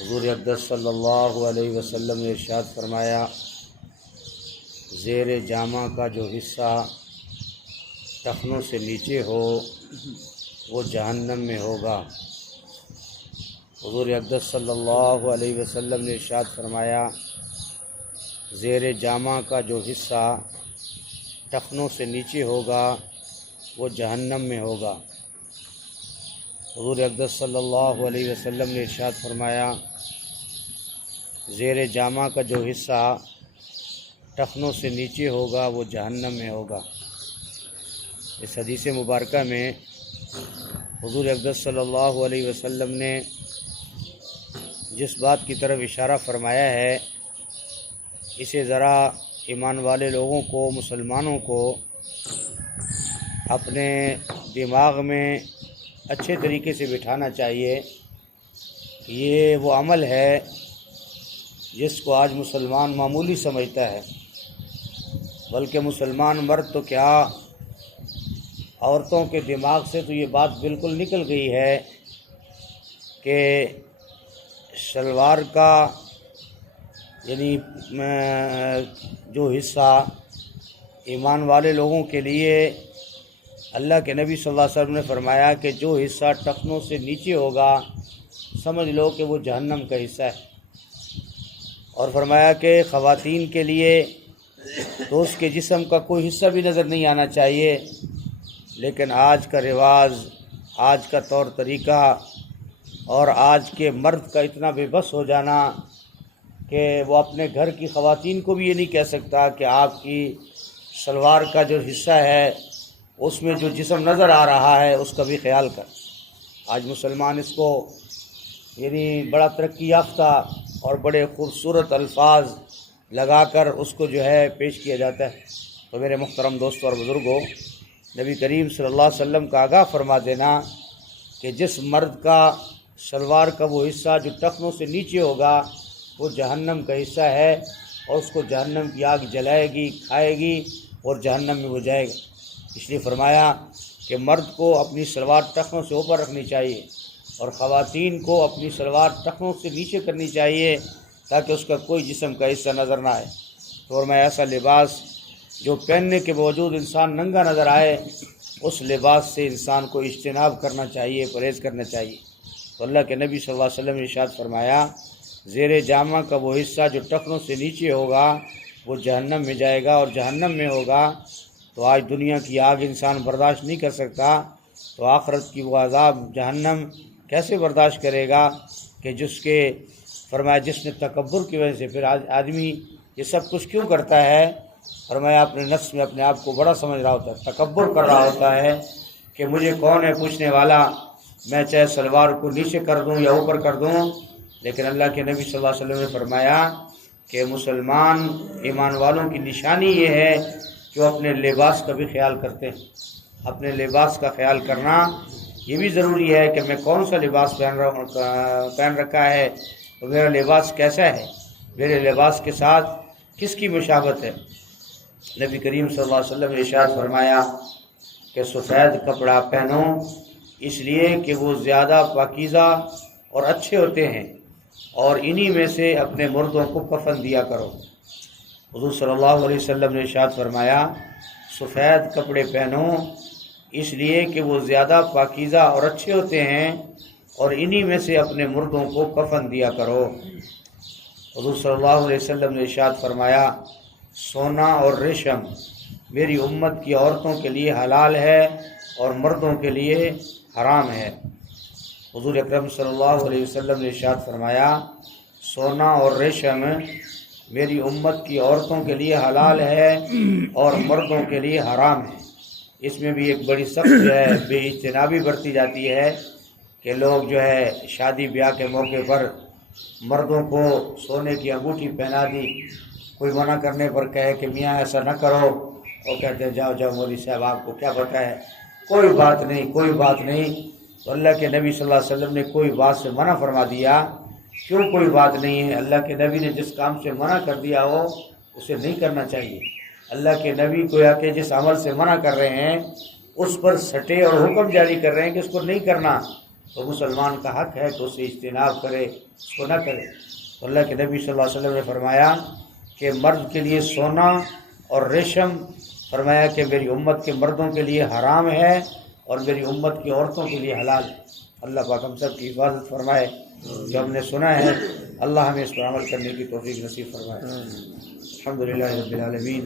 حضور اقدس صلی اللہ علیہ وسلم نے ارشاد فرمایا، زیر جامہ کا جو حصہ ٹخنوں سے نیچے ہو وہ جہنم میں ہوگا۔ حضور اقدس صلی اللہ علیہ وسلم نے ارشاد فرمایا، زیر جامہ کا جو حصہ ٹخنوں سے نیچے ہوگا وہ جہنم میں ہوگا۔ حضور اقدس صلی اللہ علیہ وسلم نے ارشاد فرمایا، زیر جامہ کا جو حصہ ٹخنوں سے نیچے ہوگا وہ جہنم میں ہوگا۔ اس حدیث مبارکہ میں حضور اقدس صلی اللہ علیہ وسلم نے جس بات کی طرف اشارہ فرمایا ہے، اسے ذرا ایمان والے لوگوں کو، مسلمانوں کو اپنے دماغ میں اچھے طریقے سے بٹھانا چاہیے کہ یہ وہ عمل ہے جس کو آج مسلمان معمولی سمجھتا ہے، بلکہ مسلمان مرد تو کیا، عورتوں کے دماغ سے تو یہ بات بالکل نکل گئی ہے کہ شلوار کا یعنی جو حصہ ایمان والے لوگوں کے لیے اللہ کے نبی صلی اللہ علیہ وسلم نے فرمایا کہ جو حصہ ٹخنوں سے نیچے ہوگا سمجھ لو کہ وہ جہنم کا حصہ ہے، اور فرمایا کہ خواتین کے لیے تو اس کے جسم کا کوئی حصہ بھی نظر نہیں آنا چاہیے، لیکن آج کا رواج، آج کا طور طریقہ اور آج کے مرد کا اتنا بے بس ہو جانا کہ وہ اپنے گھر کی خواتین کو بھی یہ نہیں کہہ سکتا کہ آپ کی شلوار کا جو حصہ ہے اس میں جو جسم نظر آ رہا ہے اس کا بھی خیال کر۔ آج مسلمان اس کو یعنی بڑا ترقی یافتہ اور بڑے خوبصورت الفاظ لگا کر اس کو جو ہے پیش کیا جاتا ہے۔ تو میرے محترم دوستوں اور بزرگوں، نبی کریم صلی اللہ علیہ وسلم کا آگاہ فرما دینا کہ جس مرد کا شلوار کا وہ حصہ جو ٹخنوں سے نیچے ہوگا وہ جہنم کا حصہ ہے، اور اس کو جہنم کی آگ جلائے گی، کھائے گی اور جہنم میں وہ جائے گا۔ اس لیے فرمایا کہ مرد کو اپنی شلوار ٹخنوں سے اوپر رکھنی چاہیے اور خواتین کو اپنی شلوار ٹخنوں سے نیچے کرنی چاہیے تاکہ اس کا کوئی جسم کا حصہ نظر نہ آئے۔ تو فرمایا ایسا لباس جو پہننے کے باوجود انسان ننگا نظر آئے، اس لباس سے انسان کو اجتناب کرنا چاہیے، پرہیز کرنا چاہیے۔ تو اللہ کے نبی صلی اللہ علیہ وسلم نے ارشاد فرمایا، زیر جامہ کا وہ حصہ جو ٹخنوں سے نیچے ہوگا وہ جہنم میں جائے گا، اور جہنم میں ہوگا تو آج دنیا کی آگ انسان برداشت نہیں کر سکتا، تو آخرت کی وہ عذاب جہنم کیسے برداشت کرے گا کہ جس کے فرمایا جس نے تکبر کی وجہ سے پھر آدمی یہ سب کچھ کیوں کرتا ہے، فرمایا اپنے نفس میں اپنے آپ کو بڑا سمجھ رہا ہوتا ہے، تکبر کر رہا ہوتا ہے کہ مجھے کون ہے پوچھنے والا، میں چاہے سلوار کو نیچے کر دوں یا اوپر کر دوں۔ لیکن اللہ کے نبی صلی اللہ علیہ وسلم نے فرمایا کہ مسلمان ایمان والوں کی نشانی یہ ہے کہ وہ اپنے لباس کا بھی خیال کرتے ہیں۔ اپنے لباس کا خیال کرنا یہ بھی ضروری ہے کہ میں کون سا لباس پہن رکھا ہے، اور میرا لباس کیسا ہے، میرے لباس کے ساتھ کس کی مشابہت ہے۔ نبی کریم صلی اللہ علیہ وسلم نے ارشاد فرمایا کہ سفید کپڑا پہنو، اس لیے کہ وہ زیادہ پاکیزہ اور اچھے ہوتے ہیں، اور انہی میں سے اپنے مردوں کو کفن دیا کرو۔ حضور صلی اللہ علیہ وسلم نے ارشاد فرمایا، سفید کپڑے پہنو اس لیے کہ وہ زیادہ پاکیزہ اور اچھے ہوتے ہیں، اور انہی میں سے اپنے مردوں کو کفن دیا کرو۔ حضور صلی اللہ علیہ وسلم نے ارشاد فرمایا، سونا اور ریشم میری امت کی عورتوں کے لیے حلال ہے اور مردوں کے لیے حرام ہے۔ حضور اکرم صلی اللہ علیہ وسلم نے ارشاد فرمایا، سونا اور ریشم میری امت کی عورتوں کے لیے حلال ہے اور مردوں کے لیے حرام ہے۔ اس میں بھی ایک بڑی سخت جو ہے بے اجتنابی برتی جاتی ہے کہ لوگ جو ہے شادی بیاہ کے موقع پر مردوں کو سونے کی انگوٹھی پہنا دی، کوئی منع کرنے پر کہے کہ میاں ایسا نہ کرو، اور کہتے ہیں جاؤ جاؤ مولوی صاحب آپ کو کیا پتہ ہے، کوئی بات نہیں کوئی بات نہیں۔ تو اللہ کے نبی صلی اللہ علیہ وسلم نے کوئی بات سے منع فرما دیا، کیوں کوئی بات نہیں ہے؟ اللہ کے نبی نے جس کام سے منع کر دیا ہو اسے نہیں کرنا چاہیے۔ اللہ کے نبی گویا کہ جس عمل سے منع کر رہے ہیں اس پر سٹے اور حکم جاری کر رہے ہیں کہ اس کو نہیں کرنا، تو مسلمان کا حق ہے کہ اسے اجتناب کرے، اس کو نہ کرے۔ تو اللہ کے نبی صلی اللہ علیہ وسلم نے فرمایا کہ مرد کے لیے سونا اور ریشم، فرمایا کہ میری امت کے مردوں کے لیے حرام ہے اور میری امت کی عورتوں کے لیے حلال ہے۔ اللہ پاک ہم سب کی حفاظت فرمائے۔ جو ہم نے سنا ہے اللہ ہمیں اس پر عمل کرنے کی توفیق نصیب فرمائے۔ الحمدللہ رب العالمین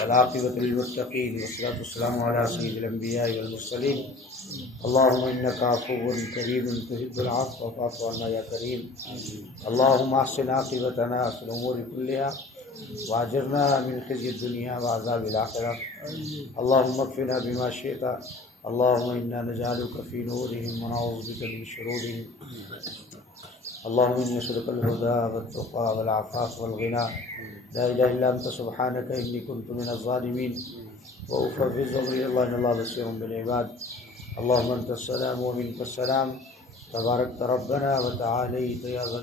والعاقبۃ للمتقین والصلاۃ والسلام علی سید الانبیاء والمرسلین۔ اللهم انك عفو کریم تحب العفو فاعف عنا یا کریم۔ اللهم احسن عاقبتنا فی الامور كلها واجرنا من خزي الدنيا وعذاب الآخرة۔ اللهم اكفنا بما شئت، اللهم انا نجعلك في نورهم ونعوذ بك من شرورهم۔ اللهم إني أسألك الهدى والتقى والعفاف والغنى، لا إله إلا أنت سبحانك إني كنت من الظالمين، وأفوض أمري إلى الله إن الله بصير بالعباد۔ اللهم أنت السلام ومنك السلام، تباركت ربنا وتعاليت يا ذا